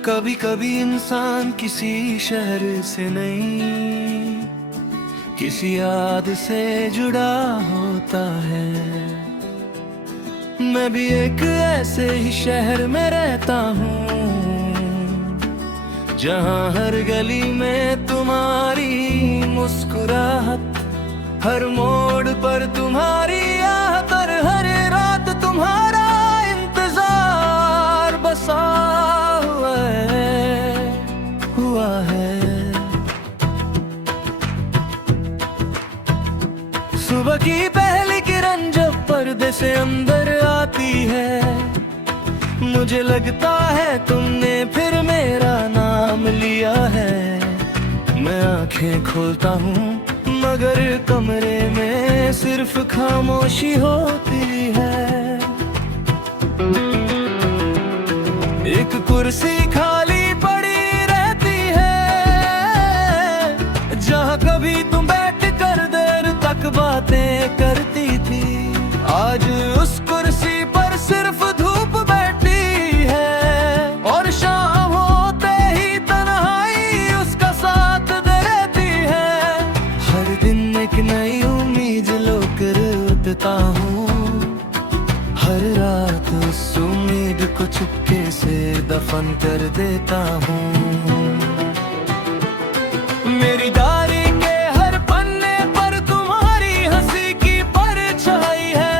कभी कभी इंसान किसी शहर से नहीं, किसी याद से जुड़ा होता है। मैं भी एक ऐसे ही शहर में रहता हूँ, जहाँ हर गली में तुम्हारी मुस्कुराहट, हर मोड़ पर तुम्हारी आहट, और हर रात तुम्हारा इंतजार बसा हुआ है। सुबह की पहली किरण जब पर्दे से अंदर आती है, मुझे लगता है तुमने फिर मेरा नाम लिया है। मैं आंखें खोलता हूँ मगर कमरे में सिर्फ खामोशी होती है। एक कुर्सी खाली पड़ी रहती है, जहाँ कभी तुम बैठ कर देर तक बातें करती थी। आज उस कुर्सी पर सिर्फ धूप बैठी है, और शाम होते ही तन्हाई उसका साथ देती है। हर दिन एक नई उम्मीद लेकर उठता हूँ, हर रात उस उम्मीद को चुपके से दफन कर देता हूँ। मेरी डायरी के हर पन्ने पर तुम्हारी हंसी की परछाई है,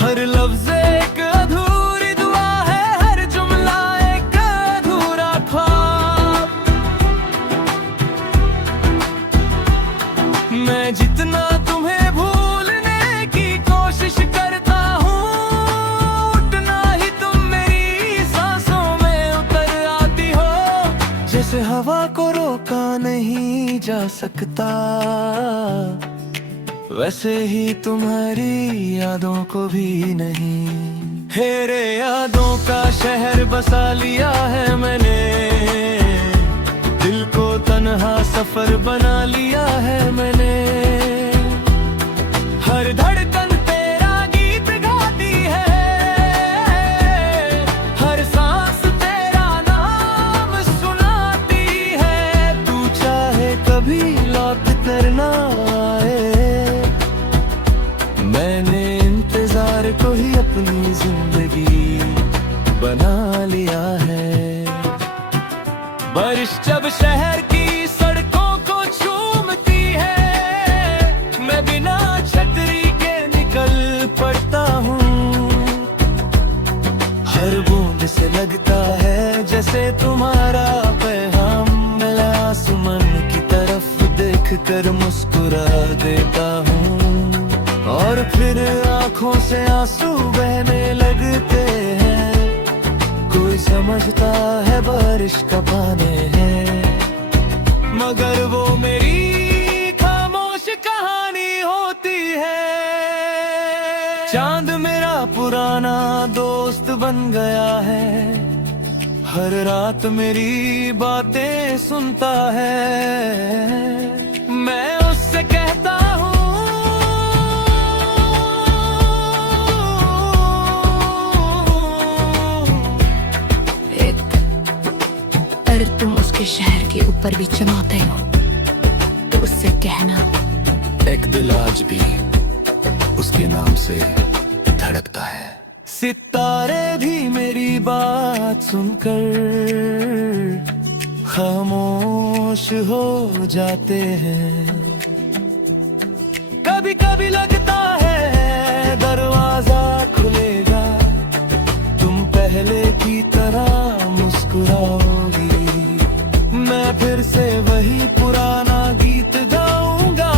हर लफ्ज एक अधूरी दुआ है, हर जुमला एक अधूरा ख्वाब। मैं जितना तुम्हें भूलने की कोशिश करता हूँ, उतना ही तुम मेरी सांसों में उतर आती हो। जैसे हवा को रोका नहीं जा सकता, वैसे ही तुम्हारी यादों को भी नहीं। तेरे यादों का शहर बसा लिया है मैंने, दिल को तन्हा सफर बना लिया है मैंने। हर धड़कन तेरा गीत गाती है, हर सांस तेरा नाम सुनाती है। तू चाहे कभी लौट कर ना आए, मैंने इंतजार को ही अपनी जिंदगी बना लिया है। बारिश जब शहर की सड़कों को चूमती है, मैं बिना छतरी के निकल पड़ता हूँ। हर बूंद से लगता है जैसे तुम्हारा पैगाम मिला, आसमान की तरफ देख कर मुस्कुरा देता हूँ। और फिर आंखों से आंसू बहने लगते हैं, कोई समझता है बारिश का पानी है, मगर वो मेरी खामोश कहानी होती है। चांद मेरा पुराना दोस्त बन गया है, हर रात मेरी बातें सुनता है। मैं उससे कहता हूँ तुम उसके शहर के ऊपर भी चमाते हो तो उससे कहना, एक दिल आज भी उसके नाम से धड़कता है। सितारे भी मेरी बात सुनकर खामोश हो जाते हैं। कभी कभी लगता है दरवाजा खुलेगा, तुम पहले की तरह मुस्कुराओगी, मैं फिर से वही पुराना गीत गाऊंगा,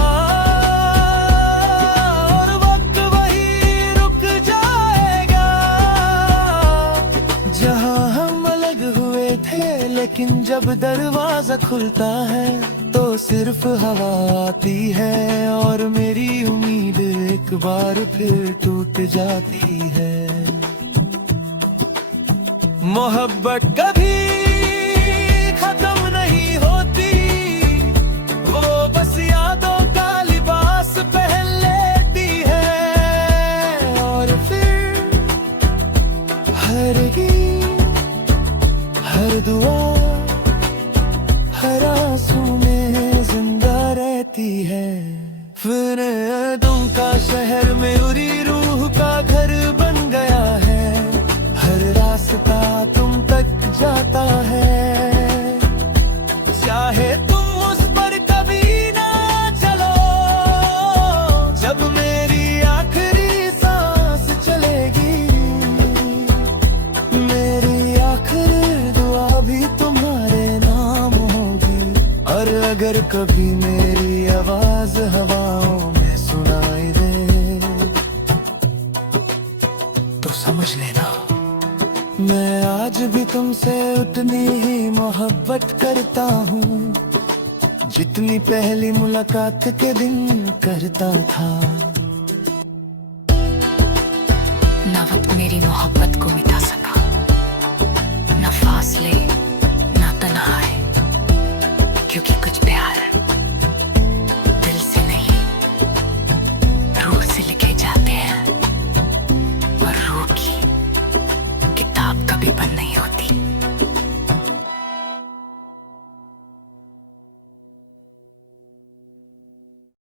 और वक्त वही रुक जाएगा जहां हम अलग हुए थे। लेकिन जब दरवाजा खुलता है तो सिर्फ हवा आती है, और मेरी उम्मीद एक बार फिर टूट जाती है। मोहब्बत कभी खत्म नहीं होती, वो बस यादों का लिबास पहन लेती है, और फिर है। फिर तुम का शहर में उरी रूह का घर बन गया है। हर रास्ता तुम तक जाता है, चाहे तुम उस पर कभी ना चलो। जब मेरी आखिरी सांस चलेगी, मेरी आखिरी दुआ भी तुम्हारे नाम होगी। और अगर कभी मेरी आवाज हवाओं में सुनाई दे, तो समझ लेना मैं आज भी तुमसे उतनी ही मोहब्बत करता हूँ, जितनी पहली मुलाकात के दिन करता था। ना वक्त मेरी मोहब्बत को मिटा सका, ना फासले ना तन्हाई, क्योंकि कुछ प्यार दिल से नहीं रूह से लिखे जाते हैं, और रूह की किताब कभी बंद नहीं होती।